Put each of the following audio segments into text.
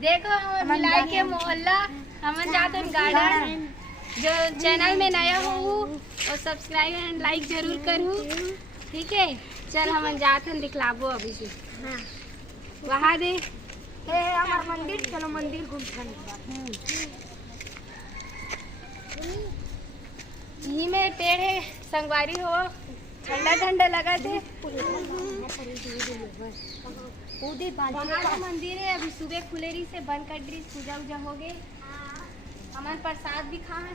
देखो मिलाई के मोहल्ला हमन जाते गार्डन। जो चैनल में नया हो वो सब्सक्राइब एंड लाइक जरूर करूँ, ठीक है। चल हमन जाथन दिखलाबो अभी से। हाँ वहाँ दे हमार मंदिर, चलो मंदिर घूमथन। यही में पेड़ है संगवारी हो, ठंडा ठंडा लगा थे। मंदिर है अभी सुबह खुलेरी से बंद कर दी, पूजा उजा हो गए। हमारे प्रसाद भी खाए।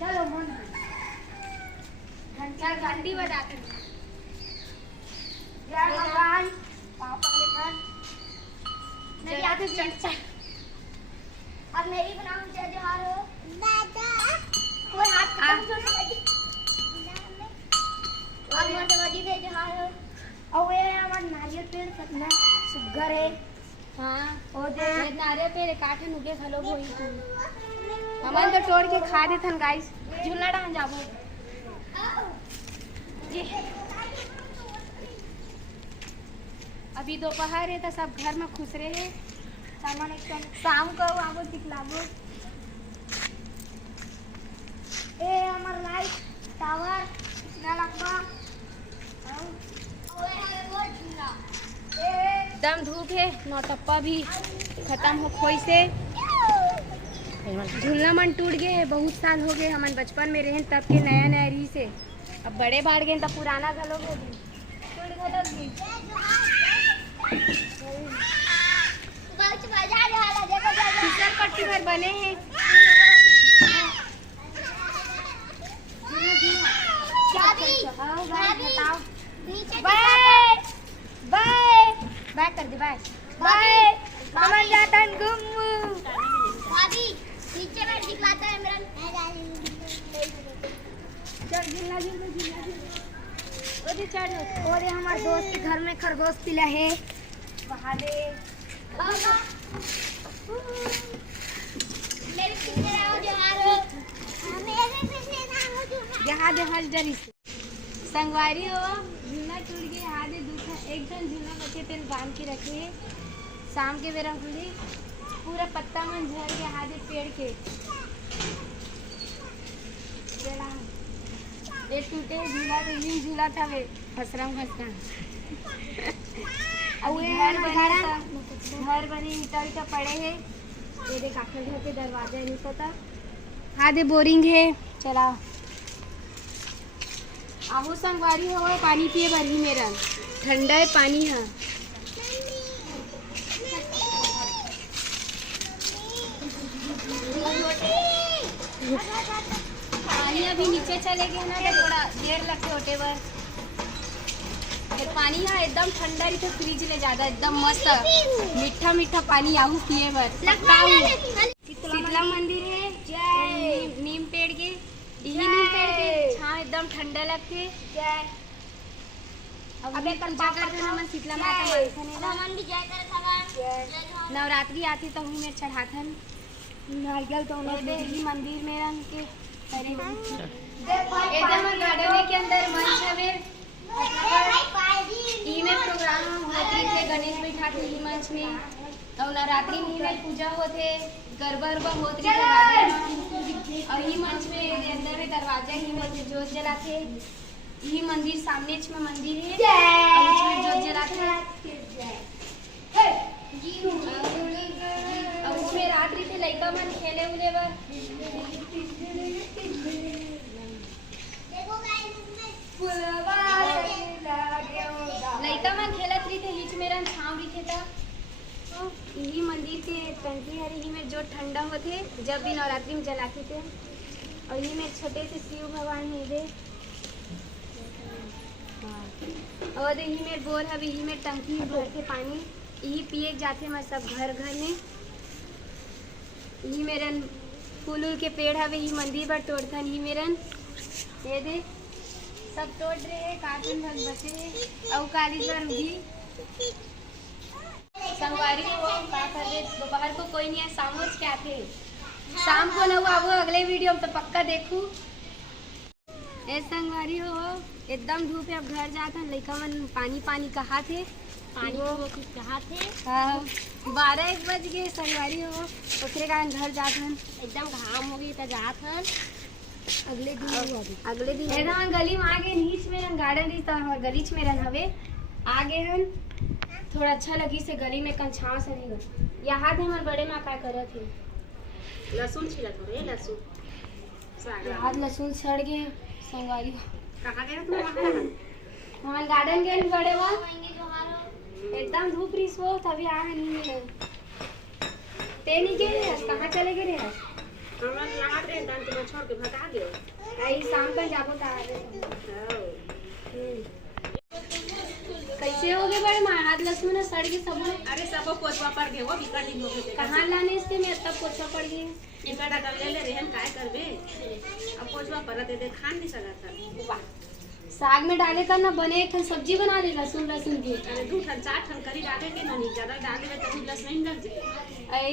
चलो घंटा घंटी बजाते जय भगवान पापा अब मेरी बनाऊं जय जोहार हो दादा कोई हाथ कम अब मोदी जय जोहार हो। और ये हमारा नारियल पेड़ कितना सुगर है। हाँ और देख नारियल पेड़ काठन उगे खलो होई हमन तो तोड़ के खा देथन गाइस। झूला डाल जाबो जी। अभी दोपहर है तो सब घर में खुश रहे। सामान एक शाम को आबो दिखलाबो। ए हमार लाइट टावर कितना लगवा एकदम धूप है। नौटप्पा भी खत्म हो खोई से। झूलना मन टूट गए है, बहुत साल हो गए। हमन बचपन में रहे तब के नया नया री से। अब बड़े बाढ़ गए तब पुराना घलो हो गए फिसल पट्टी भर बने हैं। बाय कर दे बाय बाय हमन जातन घूम भाभी नीचे बैठ दिखलाता है मेरा। चल झूलना झूलना झूलना ओदे चढ़। और हमारे दोस्त के घर में खरगोश पिला है। वहाँ दे मेरे पीछे आओ जोहार हो। मेरे पीछे आओ जोहार। यहाँ दे हल जरी संगवारी हो। झूला टूट गए यहाँ दे दूसरा एक जन झूला बचे तेल बांध के रखे। शाम के बेरा खुली पूरा पत्ता मन झड़ गया यहाँ दे पेड़ के। ये टूटे झूला तो यूं झूला था वे फसरम फसरा। अब घर बने ईटा ईटा पड़े हैं। ये देख आखिर घर के दरवाजा नहीं पता। हाँ दे बोरिंग है। चला आहू संगवारी हो पानी पिए भरी मेरा ठंडा है पानी है। पानी अभी नीचे चले गए ना तो थोड़ा देर लगते होटे बर। फिर पानी है एकदम ठंडा रही तो फ्रिज ले ज्यादा एकदम मस्त मीठा मीठा पानी आहू पिए बर। शीतला मंदिर है जय नीम पेड़ के नीम पेड़ के छाँव एकदम ठंडा लगते। जय अबे पूजा करते नमन शीतला माता हमन भी जय करत हवन। नवरात्रि आती तो हूँ में चढ़ाथन नारियल तो ही मंदिर में रंग के एकदम गार्डन के अंदर मंच हवे। ई में प्रोग्राम होते थे गणेश बैठा थे ई मंच में और नवरात्रि में पूजा होते गरबा वरबा होत रही और ई मंच में अंदर में दरवाजा ही में जोत जलाते। यही मंदिर सामने में मंदिर है और उसमें जोत जलाते और उसमें रात्रि से लड़का मन खेले उले बर। लड़का मन खेलत रही थे बीच में रन छाँव दिखे था। यही मंदिर के टंकी है यही में जो ठंडा होते जब भी नवरात्रि में जलाते थे। और यही में छोटे से शिव भगवान मिले और यही में बोर है यही में टंकी भर के पानी यही पिए जाते मैं सब घर घर में। यही मेरन फूल उल के पेड़ है यही मंदिर पर तोड़थन। यही मेरन ये दे सब तोड़ रहे हैं कार्टून भर बचे और कालीसर भी संगवारी को का कर दे। दोपहर को कोई नहीं है शाम को क्या थे शाम को ना हुआ वो अगले वीडियो में तो पक्का देखूं। ए संगवारी हो एकदम धूप है। अब घर जात हन लइका मन पानी पानी कहा थे पानी वो को कुछ कहा थे। हाँ, 12-1 बज गए संगवारी हो। ओकरे कारण घर जात हन। एकदम घाम हो गई तो जात हन। अगले दिन एकदम गली में आ गए। नीच में रन गार्डन दी तो हमार गलीच में रन हवे आ गए हन। थोड़ा अच्छा लगी से गली में कन छाव से नहीं गए। यहाँ थे हमारे बड़े माँ का करत थे लहसुन छिला थोड़े लहसुन आज लहसुन सड़ गए संगवारी। कहाँ गए तुम वहाँ? हमारे गार्डन गए बड़े माँ एकदम धूप रिस हो तभी आ नहीं मिले। ते नहीं गए रे कहाँ चले गए रे? हमरा यहाँ रे दान के छोड़ के भगा गए। आई शाम को जाबो ता कैसे हो गए बड़े माँ? हाथ लहसुन सड़ गए सब। अरे सबो पोछवा पड़ गए वो बिकट दिन हो गए। कहाँ लाने से मैं तब पोछा पड़ गई। इकड़ा कर ले ले रहन काय करबे। अब पोछवा परत दे खान नहीं सकत था। साग में डाले कर ना बने एक सब्जी बना ले लहसुन की। अरे 2 ठन 4 ठन करी डाले के नहीं ज्यादा डाले तो लस नहीं लग जाए। आई